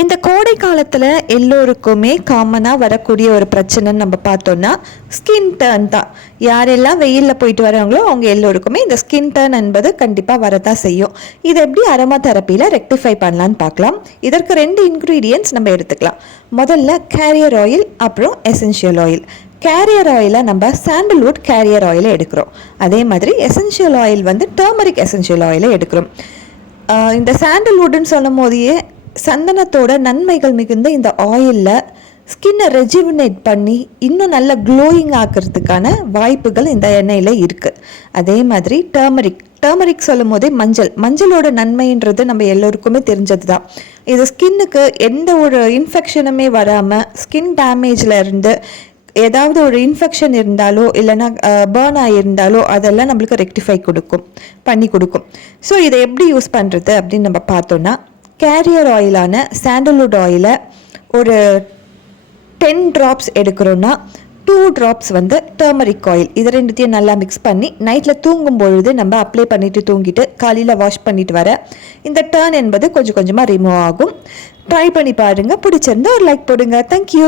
இந்த கோடை காலத்தில் எல்லோருக்குமே காமனாக வரக்கூடிய ஒரு பிரச்சனைன்னு நம்ம பார்த்தோன்னா ஸ்கின் டர்ன் தான். யாரெல்லாம் வெயிலில் போயிட்டு வராங்களோ அவங்க எல்லோருக்குமே இந்த ஸ்கின் டர்ன் என்பது கண்டிப்பாக வரதான் செய்யும். இதை எப்படி அரோமா தெரப்பியில் ரெக்டிஃபை பண்ணலான்னு பார்க்கலாம். இதற்கு 2 இன்க்ரீடியன்ட்ஸ் நம்ம எடுத்துக்கலாம். முதல்ல கேரியர் ஆயில், அப்புறம் எசென்ஷியல் ஆயில். கேரியர் ஆயிலை நம்ம சாண்டல்வுட் கேரியர் ஆயிலை எடுக்கிறோம். அதே மாதிரி எசென்ஷியல் ஆயில் வந்து டர்மரிக் எசென்ஷியல் ஆயிலை எடுக்கிறோம். இந்த சாண்டல்வுட்னு சொல்லும் போதையே சந்தனத்தோட நன்மைகள் மிகுந்த இந்த ஆயிலில் ஸ்கின்னை ரெஜுவினேட் பண்ணி இன்னும் நல்ல க்ளோயிங் ஆக்கிறதுக்கான வாய்ப்புகள் இந்த எண்ணெயில் இருக்குது. அதே மாதிரி டர்மரிக் சொல்லும் போதே மஞ்சளோட நன்மைன்றது நம்ம எல்லோருக்குமே தெரிஞ்சது தான். இது ஸ்கின்னுக்கு எந்த ஒரு இன்ஃபெக்ஷனுமே வராமல் ஸ்கின் டேமேஜில் இருந்து ஏதாவது ஒரு இன்ஃபெக்ஷன் இருந்தாலோ இல்லைனா பேர்ன் ஆகியிருந்தாலோ அதெல்லாம் நம்மளுக்கு ரெக்டிஃபை பண்ணி கொடுக்கும். ஸோ இதை எப்படி யூஸ் பண்ணுறது அப்படின்னு நம்ம பார்த்தோன்னா, கேரியர் ஆயிலான சாண்டல்வுட் ஆயிலை ஒரு 10 ட்ராப்ஸ் எடுக்கிறோன்னா 2 ட்ராப்ஸ் வந்து டர்மரிக் ஆயில், இது ரெண்டுத்தையும் நல்லா மிக்ஸ் பண்ணி நைட்டில் தூங்கும் பொழுது நம்ம அப்ளை பண்ணிவிட்டு தூங்கிட்டு காலையில் வாஷ் பண்ணிட்டு வர இந்த டர்ன் என்பது கொஞ்சம் கொஞ்சமாக ரிமூவ் ஆகும். ட்ரை பண்ணி பாருங்கள். பிடிச்சிருந்தா ஒரு லைக் போடுங்க. தேங்க்யூ.